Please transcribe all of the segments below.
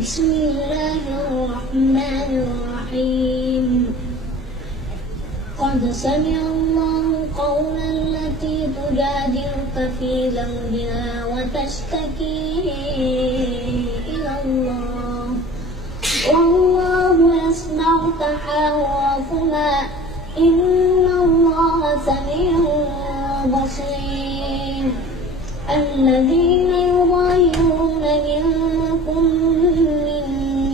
بسم الله الرحمن الرحيم قد سمع الله قول التي تجادلك في زوجها وتشتكي إلى الله والله يسمع تحاوركما إن الله سميع بصير الذين يظاهرون منكم من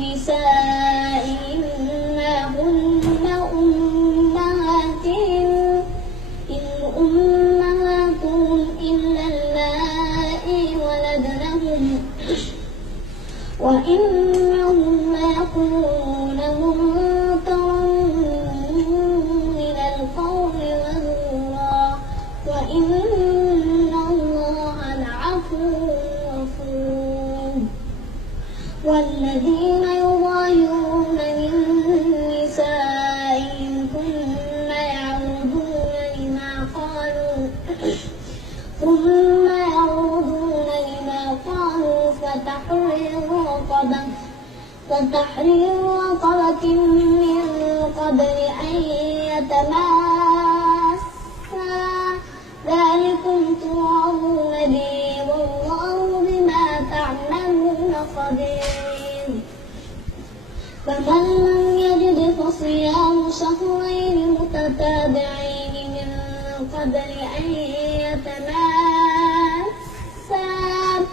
نسائهم ما هن أمهاتهم إن أمهاتهم إلا اللائي ولدنهم وإنهم ليقولون منكرا من القول وزورا وإن الله لعفو غفور والذين يظاهرون من نسائهم ثم يعودون لما قالوا فتحرير رقبة من قبل أن يتماسا ذلكم توعظون به والله بما تعملون خبير فمن لم يجد فصيام شهرين متتابعين من قبل أن يتماسا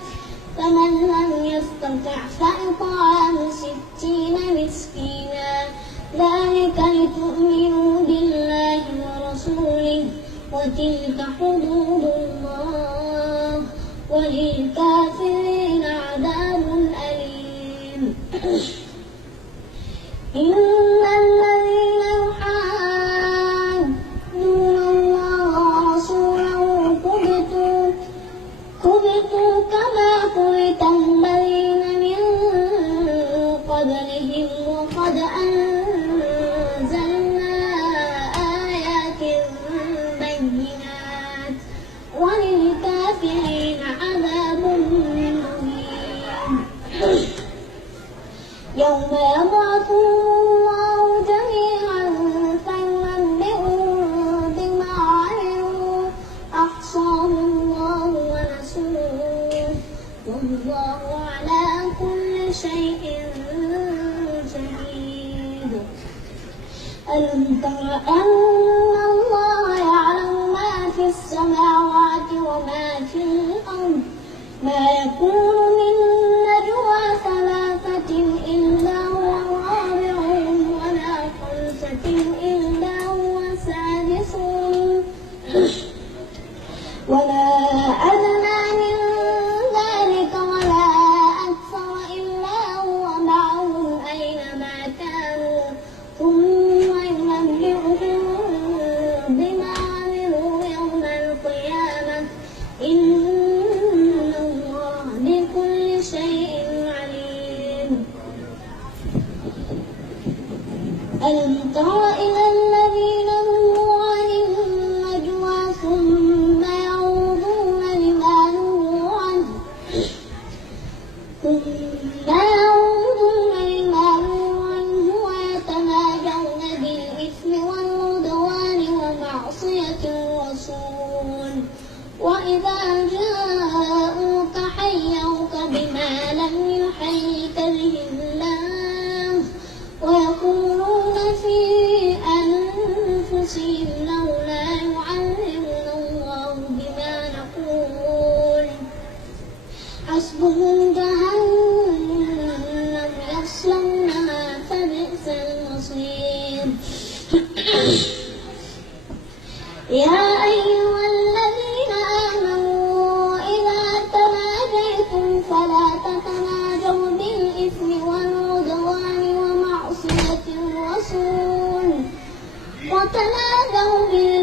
فمن لم يستطع فإطعام 60 مسكينا ذلك لتؤمنوا بالله ورسوله وتلك حدود الله وللكافرين عذاب أليم إن الذين يحادون الله ورسوله كبتوا كما كبت الذين من قبلهم وقد أنزلنا آيات بينات وللكافرين عذاب مهين يوم يبعثهم الله جميعا فينبئهم بما عملوا أحصاه الله ونسوه والله على كل شيء شهيد ألم تر أن الله يعلم ما في السماوات وما في الأرض ما يكون من نجوى ثلاثة إلا هو رابعهم ولا خمسة إلا هو سادسهم ولا أدنى من ذلك ولا أكثر إلا هو معهم أينما كانوا ثم ينبئهم بما عملوا يوم القيامة إن الله بكل شيء عليم ألم تر إلى الذين نهوا عن النجوى ثم يعودون لما نهوا عنه ويتناجون بالإثم والعدوان ومعصية الرسول وإذا جاءوك حيوك بما لم يحيك به الله ويقولون في أنفسهم لولا يعلمنا الله بما نقول حسبهم جهنم يصلونها فبئس المصير يا أيها الذين آمنوا إذا تناجيتم فلا تتناجوا بالإثم والعدوان ومعصية الرسول وتنادوا بالبر